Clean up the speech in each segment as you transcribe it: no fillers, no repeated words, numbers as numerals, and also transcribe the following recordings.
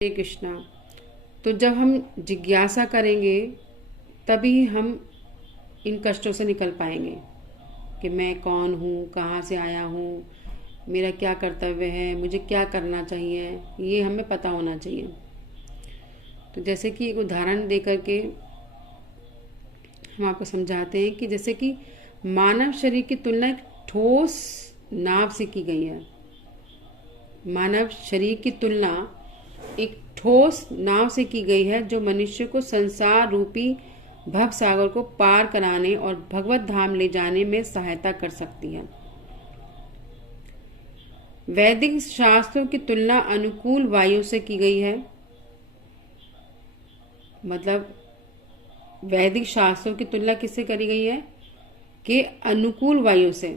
हरे कृष्णा। तो जब हम जिज्ञासा करेंगे तभी हम इन कष्टों से निकल पाएंगे कि मैं कौन हूँ, कहाँ से आया हूँ, मेरा क्या कर्तव्य है, मुझे क्या करना चाहिए, ये हमें पता होना चाहिए। तो जैसे कि एक उदाहरण दे करके हम आपको समझाते हैं कि जैसे कि मानव शरीर की तुलना एक ठोस नाव से की गई है। मानव शरीर की तुलना एक ठोस नाव से की गई है जो मनुष्य को संसार रूपी भव सागर को पार कराने और भगवत धाम ले जाने में सहायता कर सकती है। वैदिक शास्त्रों की तुलना अनुकूल वायु से की गई है। मतलब वैदिक शास्त्रों की तुलना किससे करी गई है कि अनुकूल वायु से,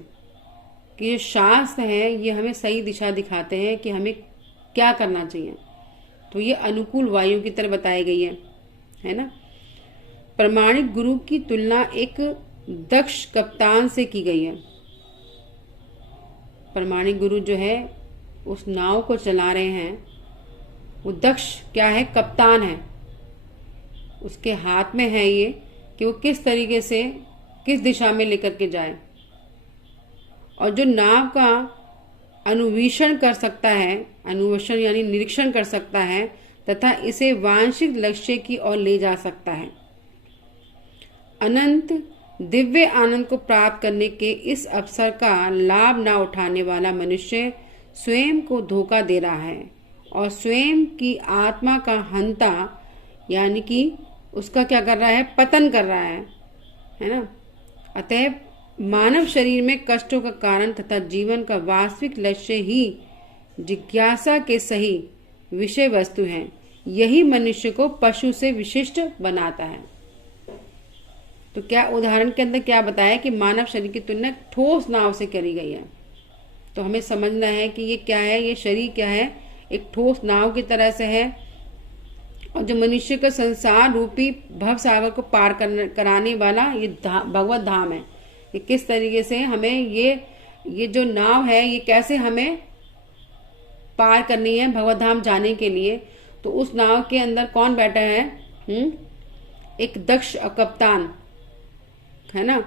कि ये शास्त्र हैं ये हमें सही दिशा दिखाते हैं कि हमें क्या करना चाहिए। तो ये अनुकूल वायु की तरह बताई गई है ना। प्रमाणिक गुरु की तुलना एक दक्ष कप्तान से की गई है। प्रमाणिक गुरु जो है उस नाव को चला रहे हैं, वो दक्ष क्या है, कप्तान है। उसके हाथ में है ये कि वो किस तरीके से किस दिशा में लेकर के जाए। और जो नाव का अनुवेषण कर सकता है, अनुवेषण यानी निरीक्षण कर सकता है तथा इसे वांछित लक्ष्य की ओर ले जा सकता है। अनंत दिव्य आनंद को प्राप्त करने के इस अवसर का लाभ न उठाने वाला मनुष्य स्वयं को धोखा दे रहा है और स्वयं की आत्मा का हंता यानी कि उसका क्या कर रहा है, पतन कर रहा है ना। अतः मानव शरीर में कष्टों का कारण तथा जीवन का वास्तविक लक्ष्य ही जिज्ञासा के सही विषय वस्तु है। यही मनुष्य को पशु से विशिष्ट बनाता है। तो क्या उदाहरण के अंदर क्या बताया कि मानव शरीर की तुलना ठोस नाव से करी गई है। तो हमें समझना है कि ये क्या है, ये शरीर क्या है, एक ठोस नाव की तरह से है। और जो मनुष्य का संसार रूपी भव सागर को पार कराने वाला ये भगवत धाम है। ये किस तरीके से हमें ये जो नाव है ये कैसे हमें पार करनी है भगवत धाम जाने के लिए। तो उस नाव के अंदर कौन बैठा है, एक दक्ष कप्तान है ना।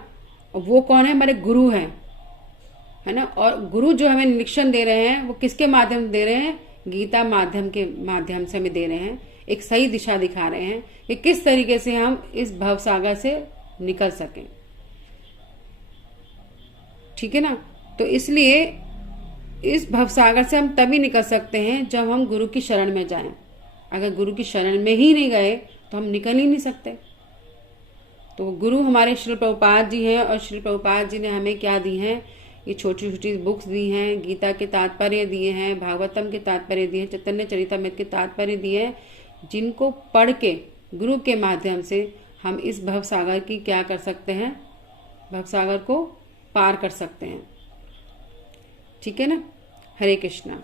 और वो कौन है, हमारे गुरु है ना। और गुरु जो हमें निरीक्षण दे रहे हैं वो किसके माध्यम से दे रहे हैं, गीता माध्यम से हमें दे रहे हैं। एक सही दिशा दिखा रहे हैं कि किस तरीके से हम इस भव सागर से निकल सकें। ठीक है ना। तो इसलिए इस भव सागर से हम तभी निकल सकते हैं जब हम गुरु की शरण में जाएं। अगर गुरु की शरण में ही नहीं गए तो हम निकल ही नहीं सकते। तो गुरु हमारे श्री प्रभुपाद जी हैं और श्री प्रभुपाद जी ने हमें क्या दी हैं, ये छोटी छोटी बुक्स दी हैं, गीता के तात्पर्य दिए हैं, भागवतम के तात्पर्य दिए हैं, चैतन्य चरितामृत के तात्पर्य दिए हैं, जिनको पढ़ के गुरु के माध्यम से हम इस भव सागर की क्या कर सकते हैं, भव सागर को पार कर सकते हैं। ठीक है ना। हरे कृष्णा।